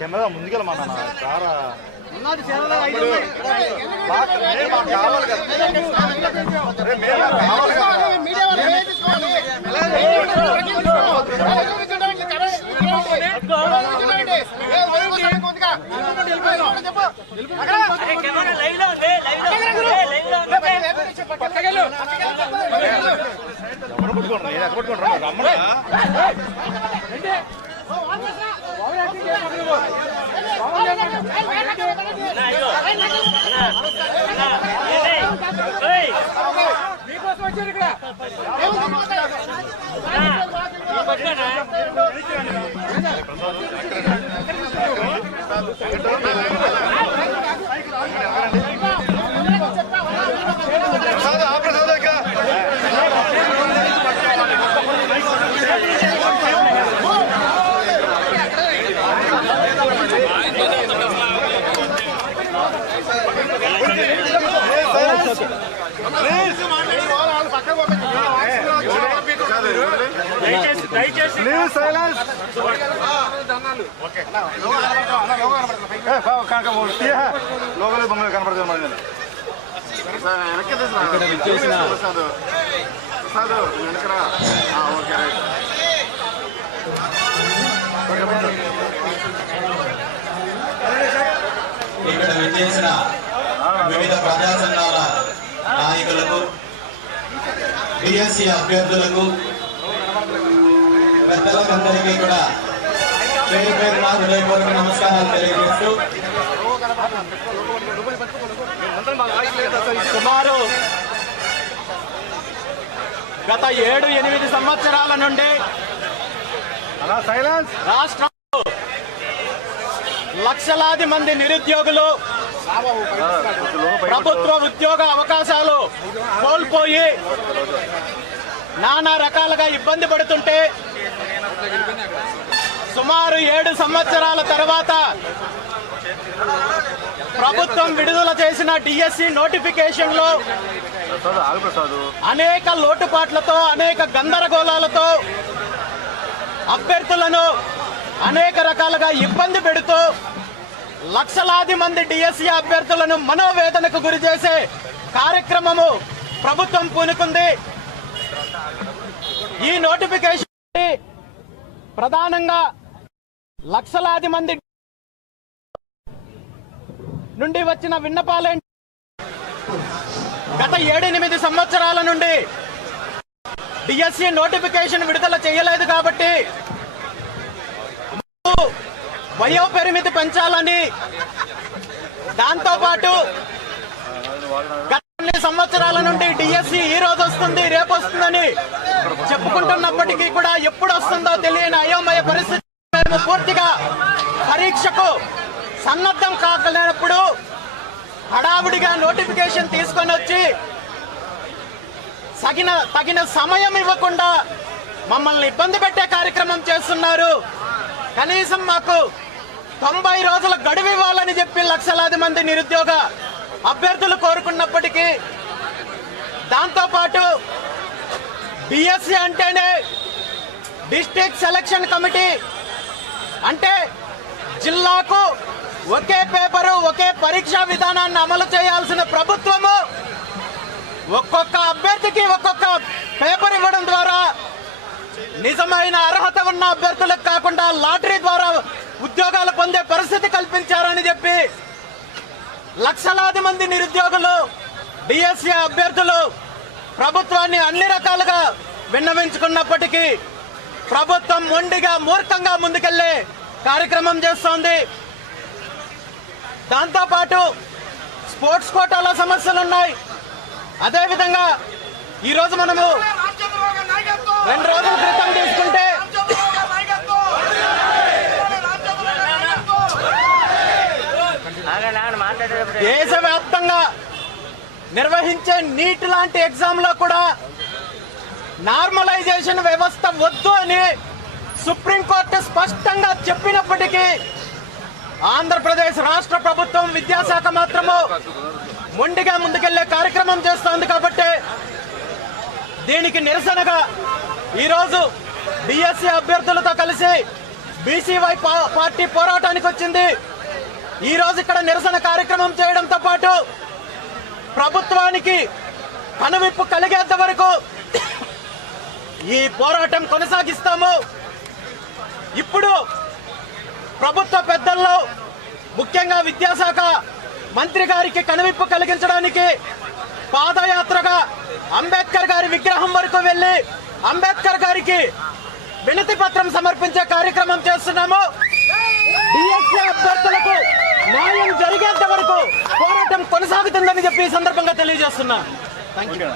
Camera ముందుకెళ్ళమా సారా మీకోసం వచ్చారు ఇక్కడ. లోకల్ బొమ్మలు కనపడుతుంది మరి వెనకరా ఓకే ఇక్కడ విచ్చేసిన వివిధ ప్రజా సంఘాల నాయకులకు, డిఎస్సి అభ్యర్థులకు, పెద్దలందరికీ కూడా పేరు పేరున హృదయపూర్వక నమస్కారాలు తెలియజేస్తూ, సుమారు గత 7-8 సంవత్సరాల నుండి రాష్ట్రంలో లక్షలాది మంది నిరుద్యోగులు ప్రభుత్వ ఉద్యోగ అవకాశాలు కోల్పోయి నానా రకాలుగా ఇబ్బంది పడుతుంటే సుమారు 7 సంవత్సరాల తర్వాత ప్రభుత్వం విడుదల చేసిన డిఎస్సి నోటిఫికేషన్ లో అనేక లోటుపాట్లతో, అనేక గందరగోళాలతో అభ్యర్థులను అనేక రకాలుగా ఇబ్బంది పెడుతూ లక్షలాది మంది డిఎస్సి అభ్యర్థులను మనోవేదనకు గురి చేసే కార్యక్రమము ప్రభుత్వం పూనుకుంది. ఈ నోటిఫికేషన్ ప్రధానంగా లక్షలాది మంది నుండి వచ్చిన విన్నపాలేంటి? గత 7-8 సంవత్సరాల నుండి డిఎస్సి నోటిఫికేషన్ విడుదల చేయలేదు కాబట్టి వయో పరిమితి పెంచాలని, దాంతోపాటు గత కొన్ని సంవత్సరాల నుండి డిఎస్సి ఈ రోజు వస్తుంది రేపు వస్తుందని చెప్పుకుంటున్నప్పటికీ కూడా ఎప్పుడు వస్తుందో తెలియని అయోమయ పరిస్థితి. మేము పూర్తిగా పరీక్షకు సన్నద్ధం కాకలేనప్పుడు హడావుడిగా నోటిఫికేషన్ తీసుకొని వచ్చి తగిన సమయం ఇవ్వకుండా మమ్మల్ని ఇబ్బంది పెట్టే కార్యక్రమం చేస్తున్నారు. కనీసం మాకు 90 రోజుల గడువు ఇవ్వాలని చెప్పి లక్షలాది మంది నిరుద్యోగ అభ్యర్థులు కోరుకున్నప్పటికీ, దాంతోపాటు డిఎస్సి అంటేనే డిస్ట్రిక్ట్ సెలక్షన్ కమిటీ, అంటే జిల్లాకు ఒకే పేపరు, ఒకే పరీక్షా విధానాన్ని అమలు చేయాల్సిన ప్రభుత్వము ఒక్కొక్క అభ్యర్థికి ఒక్కొక్క పేపర్ ఇవ్వడం ద్వారా నిజమైన అర్హత ఉన్న అభ్యర్థులకు కాకుండా లాటరీ ద్వారా ఉద్యోగాలు పొందే పరిస్థితి కల్పించారని చెప్పి లక్షలాది మంది నిరుద్యోగులు, డిఎస్సి అభ్యర్థులు ప్రభుత్వాన్ని అన్ని రకాలుగా విన్నవించుకున్నప్పటికీ ప్రభుత్వం మొండిగా మూర్ఖంగా ముందుకెళ్లే కార్యక్రమం చేస్తోంది. దాంతోపాటు స్పోర్ట్స్ కోటాల సమస్యలున్నాయి. అదేవిధంగా ఈరోజు మనము 2 రోజుల క్రితం తీసుకుంటే దేశవ్యాప్తంగా నిర్వహించే నీట్ లాంటి ఎగ్జామ్ లో కూడా నార్మలైజేషన్ వ్యవస్థ వద్దు అని సుప్రీంకోర్టు స్పష్టంగా చెప్పినప్పటికీ ఆంధ్రప్రదేశ్ రాష్ట్ర ప్రభుత్వం విద్యాశాఖ మాత్రము మొండిగా ముందుకెళ్లే కార్యక్రమం చేస్తోంది కాబట్టి దీనికి నిరసనగా ఈరోజు డిఎస్సి అభ్యర్థులతో కలిసి బీసీవై పార్టీ పోరాటానికి వచ్చింది. ఈ రోజు ఇక్కడ నిరసన కార్యక్రమం చేయడంతో పాటు ప్రభుత్వానికి కనువిప్పు కలిగేంత వరకు ఈ పోరాటం కొనసాగిస్తాము. ఇప్పుడు ప్రభుత్వ పెద్దల్లో ముఖ్యంగా విద్యాశాఖ మంత్రి గారికి కనువిప్పు కలిగించడానికి పాదయాత్రగా అంబేద్కర్ గారి విగ్రహం వరకు వెళ్లి అంబేద్కర్ గారికి వినతి పత్రం సమర్పించే కార్యక్రమం చేస్తున్నాము. డిఎస్సి అభ్యర్థులకు న్యాయం జరిగేంత వరకు పోరాటం కొనసాగుతుందని చెప్పి ఈ సందర్భంగా తెలియజేస్తున్నా. Thank you.